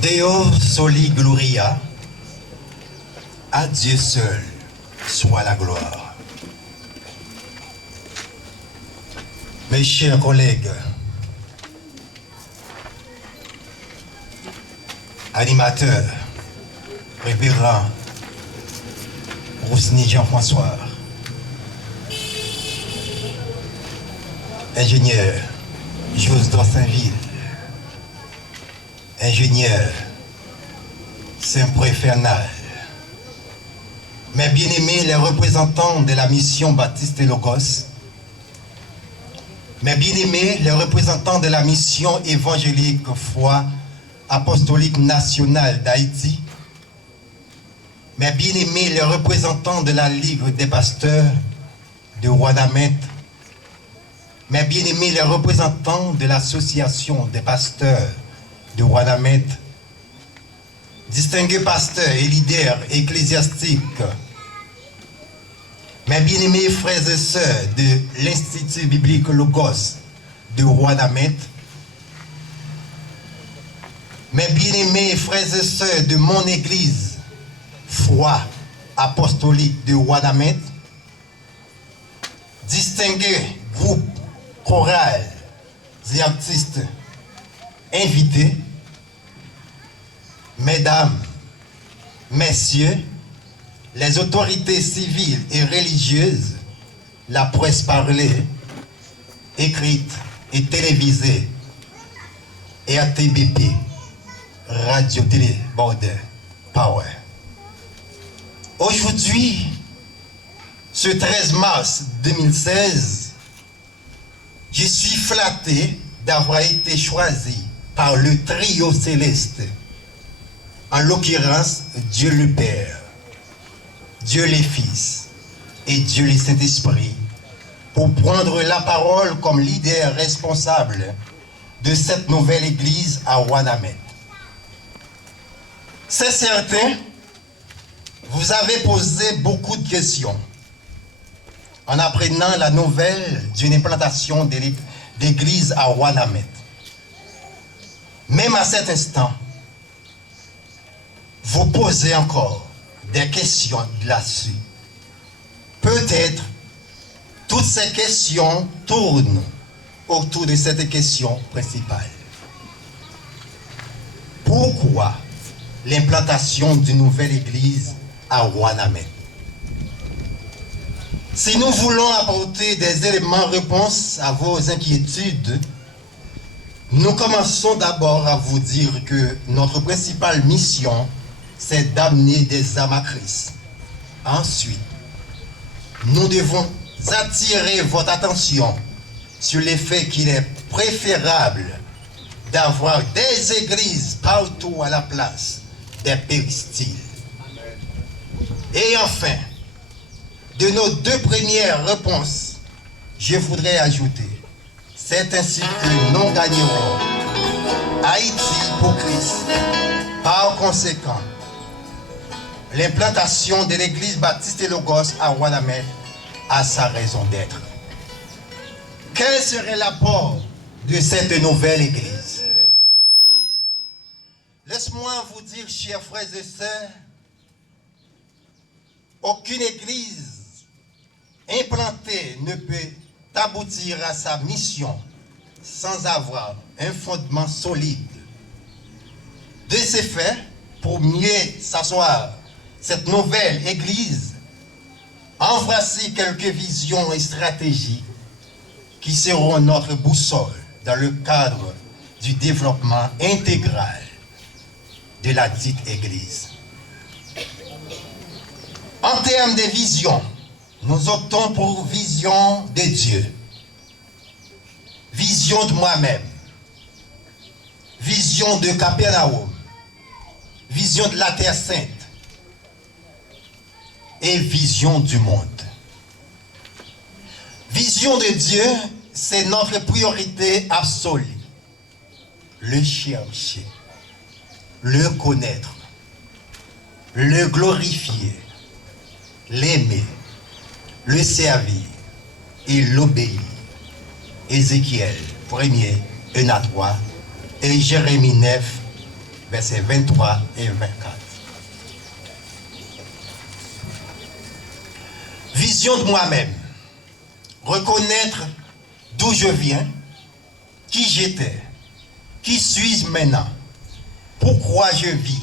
Deo soli gloria, à Dieu seul soit la gloire. Mes chers collègues, animateurs, révérend Rousny Jean-François, ingénieur Jose Saint-Ville, ingénieur Saint-Préfernal, mes bien-aimés les représentants de la mission Baptiste et Logos, mes bien-aimés les représentants de la mission évangélique Foi apostolique nationale d'Haïti, mes bien-aimés les représentants de la Ligue des pasteurs de Ouadamette, mes bien-aimés les représentants de l'association des pasteurs de Ouadamette, distingués pasteurs et leaders ecclésiastiques, mes bien-aimés frères et sœurs de l'Institut biblique Logos de Ouadamette, mes bien-aimés frères et sœurs de mon église Foi apostolique de Ouadamette, distingués groupes chorales et artistes invités, mesdames, messieurs, les autorités civiles et religieuses, la presse parlée, écrite et télévisée, RTBP, Radio Télé Border Power. Aujourd'hui, ce 13 mars 2016, je suis flatté d'avoir été choisi par le trio céleste, en l'occurrence Dieu le Père, Dieu le Fils et Dieu le Saint-Esprit, pour prendre la parole comme leader responsable de cette nouvelle église à Ouadamette. C'est certain, vous avez posé beaucoup de questions en apprenant la nouvelle d'une implantation d'église à Ouadamette. Même à cet instant, vous posez encore des questions là-dessus. Peut-être toutes ces questions tournent autour de cette question principale. Pourquoi l'implantation d'une nouvelle église à Ouadamette? Si nous voulons apporter des éléments de réponse à vos inquiétudes, nous commençons d'abord à vous dire que notre principale mission, c'est d'amener des âmes à Christ. Ensuite, nous devons attirer votre attention sur le fait qu'il est préférable d'avoir des églises partout à la place des péristyles. Et enfin, de nos deux premières réponses, je voudrais ajouter, c'est ainsi que nous gagnerons Haïti pour Christ. Par conséquent, l'implantation de l'église Baptiste et Logos à Ouadamette a sa raison d'être. Quel serait l'apport de cette nouvelle église? Laisse-moi vous dire, chers frères et sœurs, aucune église implantée ne peut aboutir à sa mission sans avoir un fondement solide. De ces faits, pour mieux s'asseoir cette nouvelle église, en voici quelques visions et stratégies qui seront notre boussole dans le cadre du développement intégral de la dite église. En termes de vision, nous optons pour vision de Dieu, vision de moi-même, vision de Capernaum, vision de la Terre Sainte et vision du monde. Vision de Dieu, c'est notre priorité absolue. Le chercher, le connaître, le glorifier, l'aimer, le servir et l'obéir. Ézéchiel 1er, 1 à 3 et Jérémie 9, versets 23 et 24. Vision de moi-même. Reconnaître d'où je viens, qui j'étais, qui suis-je maintenant, pourquoi je vis,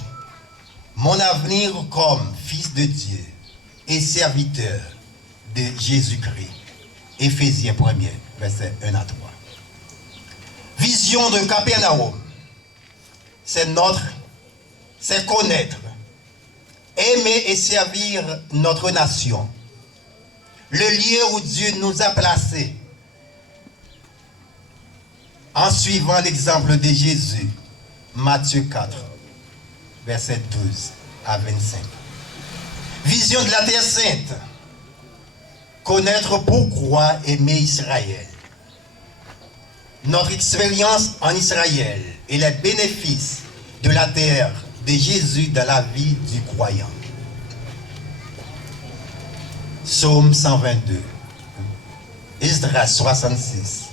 mon avenir comme fils de Dieu et serviteur de Jésus-Christ. Éphésiens 1er, versets 1 à 3. Vision de Capernaum. C'est connaître, aimer et servir notre nation. Le lieu où Dieu nous a placés. En suivant l'exemple de Jésus, Matthieu 4, versets 12 à 25. Vision de la Terre Sainte. Connaître pourquoi aimer Israël. Notre expérience en Israël et les bénéfices de la terre de Jésus dans la vie du croyant. Psaume 122, Esdras 66,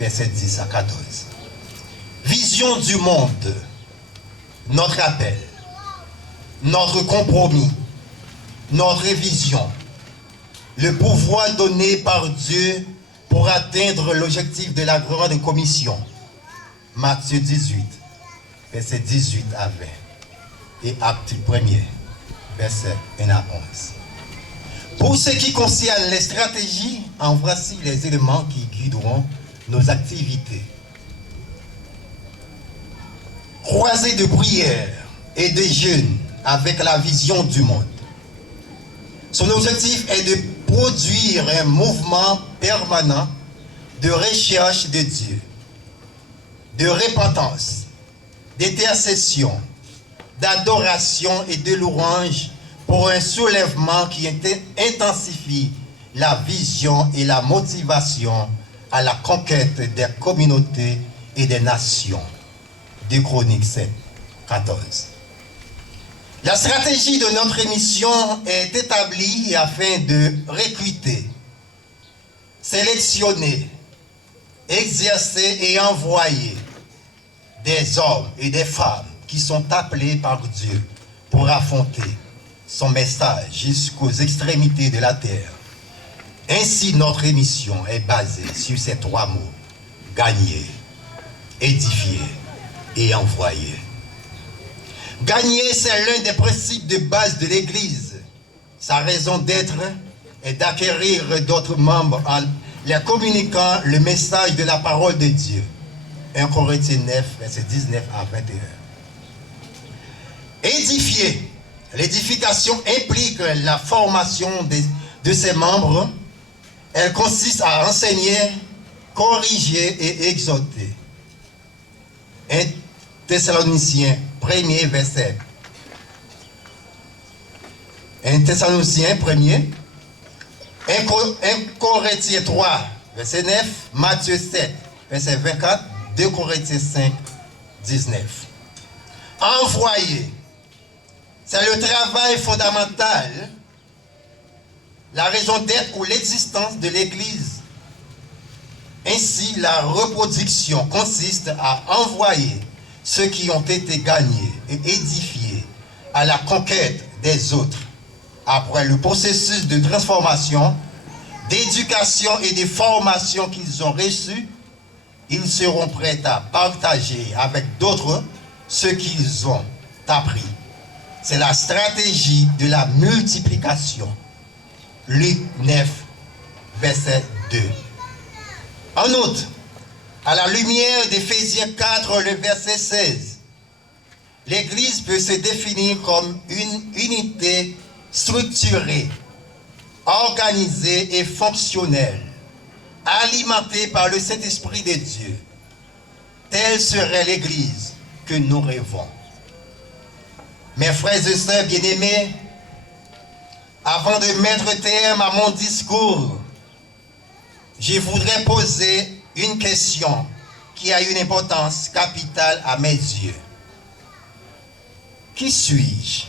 versets 10 à 14. Vision du monde, notre appel, notre compromis, notre vision, le pouvoir donné par Dieu pour atteindre l'objectif de la grande commission. Matthieu 18, versets 18 à 20. Et Acte 1er, versets 1 à 11. Pour ce qui concerne les stratégies, en voici les éléments qui guideront nos activités. Croisée de prière et de jeûne avec la vision du monde. Son objectif est de produire un mouvement permanent de recherche de Dieu, de repentance, d'intercession, d'adoration et de louange pour un soulèvement qui intensifie la vision et la motivation à la conquête des communautés et des nations. 2 Chroniques 7, 14. La stratégie de notre émission est établie afin de recruter, sélectionner, exercer et envoyer des hommes et des femmes qui sont appelés par Dieu pour affronter son message jusqu'aux extrémités de la terre. Ainsi, notre émission est basée sur ces 3 mots: gagner, édifier et envoyer. Gagner, c'est l'un des principes de base de l'Église. Sa raison d'être est d'acquérir d'autres membres en leur communiquant le message de la parole de Dieu. 1 Corinthiens 9, versets 19 à 21. Édifier. L'édification implique la formation de ses membres. Elle consiste à enseigner, corriger et exhorter. 1 Thessaloniciens 1er, verset. 1 Thessaloniciens 1er. 1 Corinthiens 3, verset 9. Matthieu 7, verset 24. 2 Corinthiens 5, 19. Envoyer. C'est le travail fondamental, la raison d'être ou l'existence de l'Église. Ainsi, la reproduction consiste à envoyer ceux qui ont été gagnés et édifiés à la conquête des autres. Après le processus de transformation, d'éducation et de formation qu'ils ont reçu, ils seront prêts à partager avec d'autres ce qu'ils ont appris. C'est la stratégie de la multiplication. Luc 9, verset 2. En outre, à la lumière d'Éphésiens 4, le verset 16, l'Église peut se définir comme une unité structurée, organisée et fonctionnelle, alimentée par le Saint-Esprit de Dieu. Telle serait l'Église que nous rêvons. Mes frères et sœurs bien-aimés, avant de mettre terme à mon discours, je voudrais poser une question qui a une importance capitale à mes yeux. Qui suis-je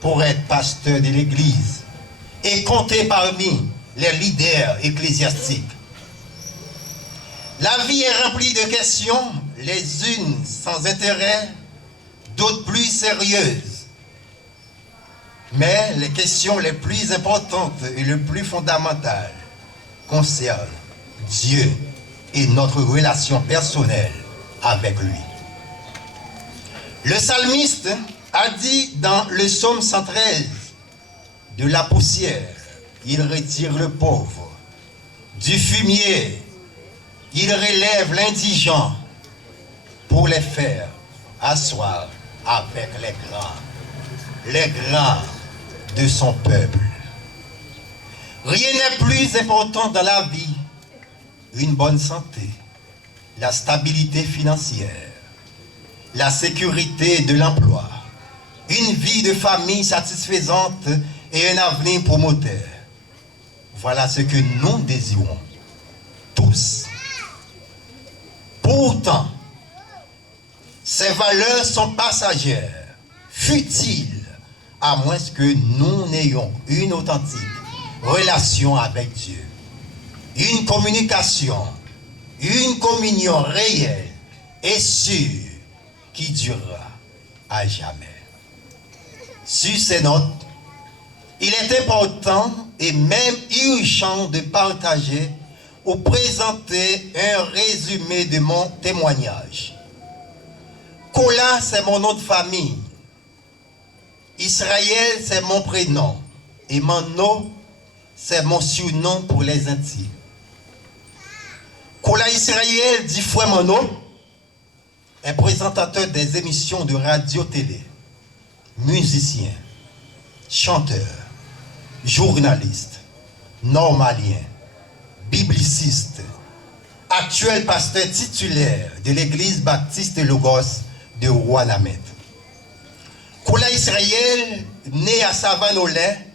pour être pasteur de l'Église et compter parmi les leaders ecclésiastiques? La vie est remplie de questions, les unes sans intérêt, d'autres plus sérieuses. Mais les questions les plus importantes et les plus fondamentales concernent Dieu et notre relation personnelle avec lui. Le psalmiste a dit dans le psaume 113, de la poussière, il retire le pauvre. Du fumier, il relève l'indigent pour les faire asseoir avec les grands de son peuple. Rien n'est plus important dans la vie, une bonne santé, la stabilité financière, la sécurité de l'emploi, une vie de famille satisfaisante et un avenir promoteur. Voilà ce que nous désirons tous. Pourtant, ces valeurs sont passagères, futiles, à moins que nous n'ayons une authentique relation avec Dieu, une communication, une communion réelle et sûre qui durera à jamais. Sur ces notes, il est important et même urgent de partager ou présenter un résumé de mon témoignage. Kola, c'est mon nom de famille. Israël, c'est mon prénom. Et Mano, c'est mon surnom pour les intimes. Kola Israël, dit frère Mano, est présentateur des émissions de radio-télé, musicien, chanteur, journaliste, normalien, bibliciste, actuel pasteur titulaire de l'église baptiste Logos de Ouanamet. Kola Israël, né à Savane-au-Lait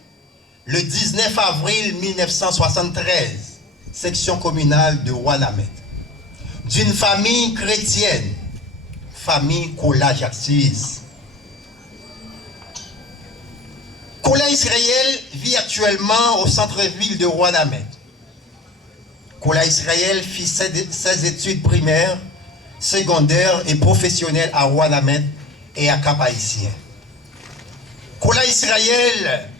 le 19 avril 1973, section communale de Ouanamet, d'une famille chrétienne, famille Kola Jacques. Kola Israël vit actuellement au centre-ville de Ouanamet. Kola Israël fit ses études primaires, secondaires et professionnelles à Ouanamet et à Cap-Haïtien. Kola Israël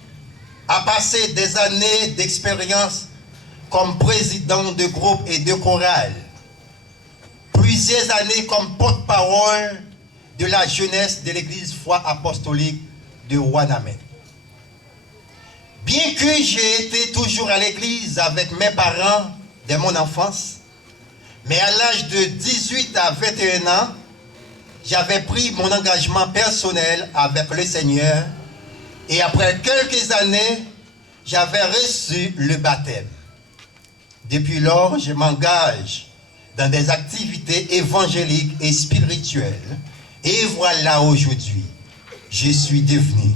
a passé des années d'expérience comme président de groupe et de chorale, plusieurs années comme porte-parole de la jeunesse de l'église foi apostolique de Ouanamet. Bien que j'ai été toujours à l'église avec mes parents dès mon enfance, mais à l'âge de 18 à 21 ans, j'avais pris mon engagement personnel avec le Seigneur et après quelques années, j'avais reçu le baptême. Depuis lors, je m'engage dans des activités évangéliques et spirituelles et voilà aujourd'hui, je suis devenu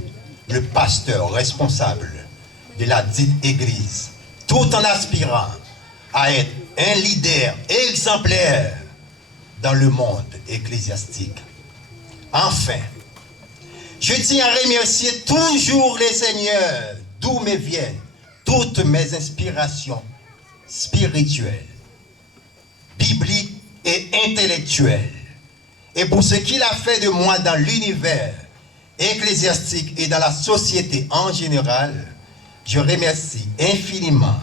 le pasteur responsable de la dite église, tout en aspirant à être un leader exemplaire dans le monde ecclésiastique. Enfin, je tiens à remercier toujours les seigneurs d'où me viennent toutes mes inspirations spirituelles, bibliques et intellectuelles, et pour ce qu'il a fait de moi dans l'univers ecclésiastique et dans la société en général. Je remercie infiniment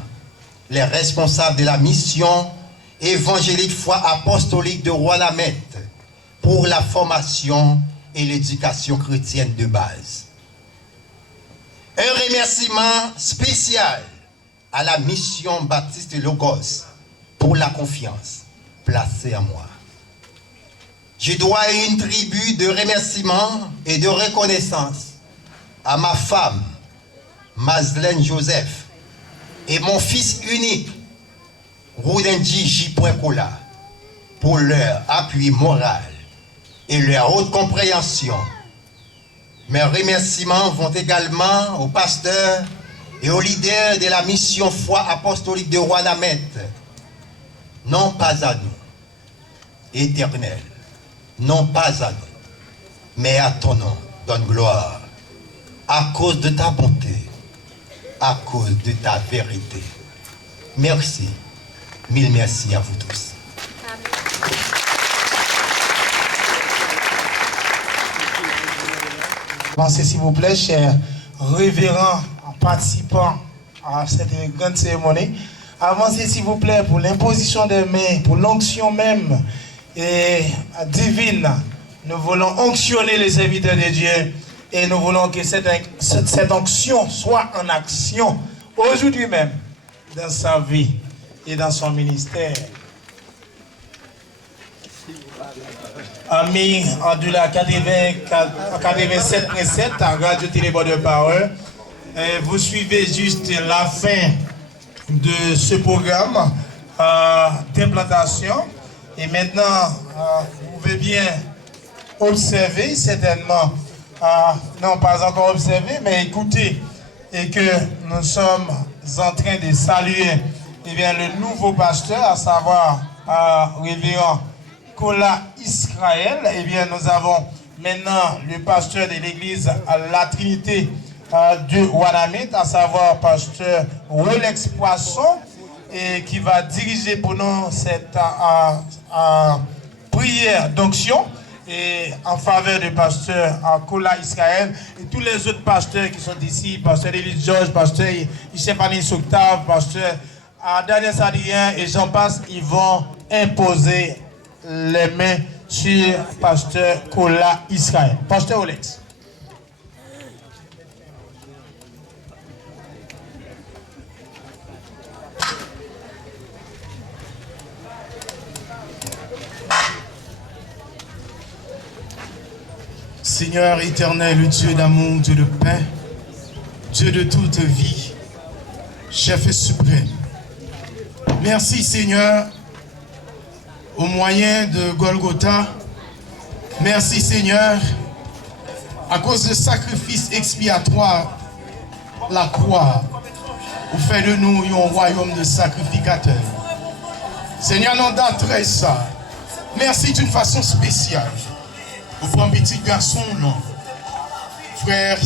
les responsables de la mission évangélique foi apostolique de Ouanamet pour la formation et l'éducation chrétienne de base. Un remerciement spécial à la mission baptiste Logos pour la confiance placée en moi. Je dois une tribu de remerciements et de reconnaissance à ma femme, Mazlène Joseph, et mon fils unique, Roudendi J. Kola, pour leur appui moral et leur haute compréhension. Mes remerciements vont également aux pasteurs et aux leaders de la mission foi apostolique de Ouanamet. Non pas à nous, Éternel, non pas à nous, mais à ton nom, donne gloire, à cause de ta bonté, à cause de ta vérité. Merci, mille merci à vous tous. Amen. Avancez s'il vous plaît, chers révérends participants à cette grande cérémonie. Avancez s'il vous plaît pour l'imposition des mains, pour l'onction même et divine. Nous voulons onctionner les serviteurs de Dieu et nous voulons que cette onction soit en action aujourd'hui même dans sa vie et dans son ministère. Amis, en de la 87.7 à Radio Télébord de Power, vous suivez juste la fin de ce programme d'implantation. Et maintenant, vous pouvez bien observer, certainement, non pas encore observer, mais écouter, et que nous sommes en train de saluer le nouveau pasteur, à savoir révérend Kola Israël. Nous avons maintenant le pasteur de l'église à la Trinité de Wanamit, à savoir pasteur Rolex Poisson, et qui va diriger pour nous cette prière d'onction et en faveur du pasteur Kola Israël et tous les autres pasteurs qui sont ici, pasteur Élie George, pasteur Ichepani Souktav, pasteur Daniel Sadrien et j'en passe. Ils vont imposer les mains sur pasteur Kola Israël. Pasteur Rolex. Seigneur éternel, Dieu d'amour, Dieu de paix, Dieu de toute vie, chef et suprême. Merci Seigneur, au moyen de Golgotha. Merci Seigneur, à cause du sacrifice expiatoire, la croix, vous faites de nous un royaume de sacrificateurs. Seigneur, non d'entrer ça. Merci d'une façon spéciale. Pour un petit garçon, non. Frère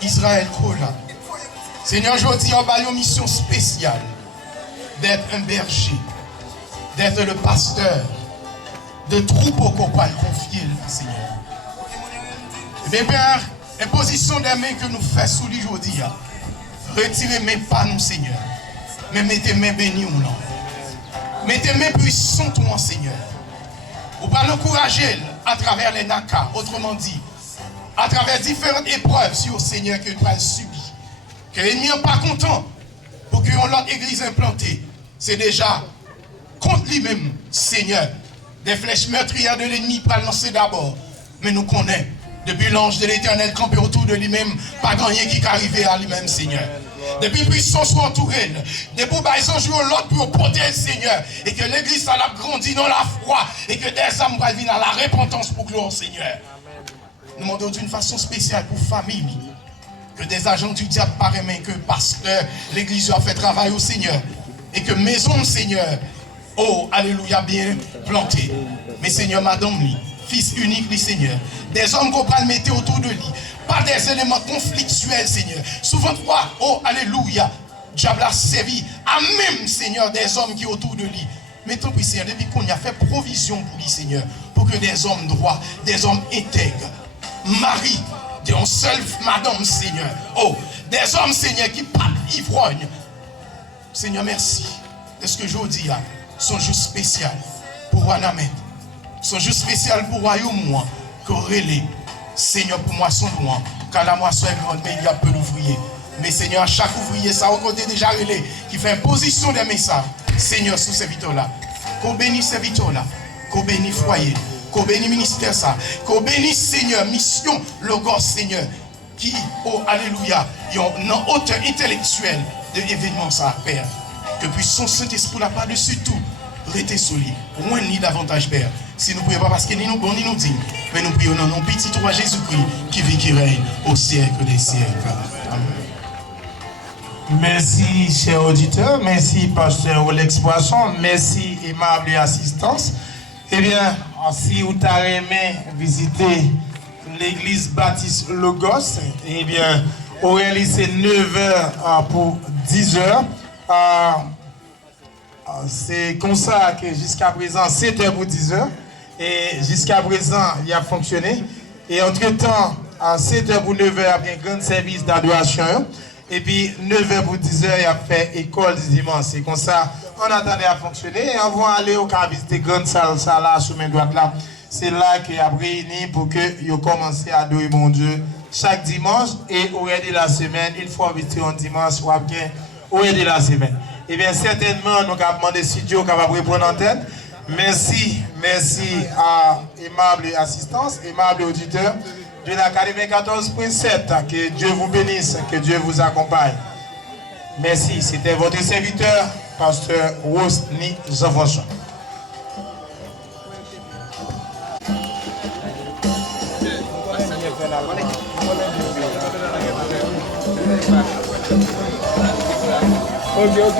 Israël Kola. Seigneur, je dis en bas une mission spéciale d'être un berger, d'être le pasteur de troupeaux qu'on peut confier, Seigneur. Mes pères, imposition des mains que nous faisons sous aujourd'hui, retirez mes pas nous, Seigneur, mais mettez mes bénis ou non. Mettez mes puissants, toi, Seigneur. Vous pouvez l'encourager à travers les NACA, autrement dit, à travers différentes épreuves sur le Seigneur que nous avons subi. Que l'ennemi n'est pas content pour que l'autre église implantée. C'est déjà contre lui-même, Seigneur. Des flèches meurtrières de l'ennemi pour lancer d'abord. Mais nous connaissons, depuis l'ange de l'Éternel campé autour de lui-même, pas grand rien qui est arrivé à lui-même, Seigneur. Depuis puissants soit entourés, depuis qu'ils ont joué l'autre pour porter le Seigneur, et que l'église a grandi dans la foi, et que des âmes viennent à la repentance pour gloire, Seigneur. Nous demandons d'une façon spéciale pour famille, que des agents du diable paraissent, que pasteur, l'église a fait travail au Seigneur, et que maison, Seigneur, oh, alléluia, bien plantée. Mais Seigneur, madame, fils unique, lui, Seigneur, des hommes qu'on peut le mettre autour de lui. Pas des éléments conflictuels, Seigneur. Souvent, fois, oh, alléluia, diable a servi à même, Seigneur, des hommes qui sont autour de lui. Mais tant pis, Seigneur, depuis qu'on y a fait provision pour lui, Seigneur, pour que des hommes droits, des hommes intègres, maris, d'un seul madame, Seigneur, oh, des hommes, Seigneur, qui parlent ivrogne. Seigneur, merci de ce que je dis, sont juste spéciales pour Wanamet, sont juste spéciales pour Royaume, moi, Corélé. Seigneur, pour moi, son loin, car la moisson est grande, mais il y a peu d'ouvriers. Mais Seigneur, chaque ouvrier, ça, au côté déjà relais, qui fait imposition des messages. Seigneur, sous ces vitaux-là, qu'on bénisse ces vitaux-là, qu'on bénisse foyer, qu'on bénisse ministère, ça, qu'on bénisse, Seigneur, mission, logos, Seigneur, qui, oh, alléluia, y ont une hauteur intellectuelle de l'événement, ça, Père. Que puisse son Saint-Esprit là par-dessus tout, rester solide, moins ni davantage, Père. Si nous ne prions pas parce que ni nous bon ni nous dignes, mais nous prions dans nos petits roi Jésus-Christ qui vit, qui règne au siècle des siècles. Amen. Merci, chers auditeurs. Merci, pasteur Rolex Poisson. Merci, aimable assistance. Eh bien, si vous avez aimé visiter l'église Baptiste Logos, eh bien, Aurélie, c'est 9h pour 10h. C'est comme ça que jusqu'à présent, 7h pour 10h. Et jusqu'à présent, il a fonctionné. Et entre-temps, à 7h pour 9h, il y a un grand service d'adoration. Et puis 9h pour 10h, il y a fait école du dimanche. C'est comme ça, on attendait à fonctionner. Et on va aller au cas visiter grande salle, ça là, sous main droite là. C'est là qu'il y a réuni pour que vous commencez à adorer mon Dieu chaque dimanche. Et au reste de la semaine, une fois visiter un dimanche, ou bien au reste de la semaine. Eh bien, certainement, nous avons demandé si Dieu est capable de prendre en tête. Merci à aimable assistance, aimable auditeur de l'Académie 14.7. Que Dieu vous bénisse, que Dieu vous accompagne. Merci. C'était votre serviteur, Pasteur Rosny Jean-François. Ok.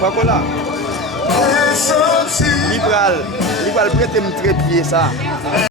Fakola. Libral prêter me trépied ça.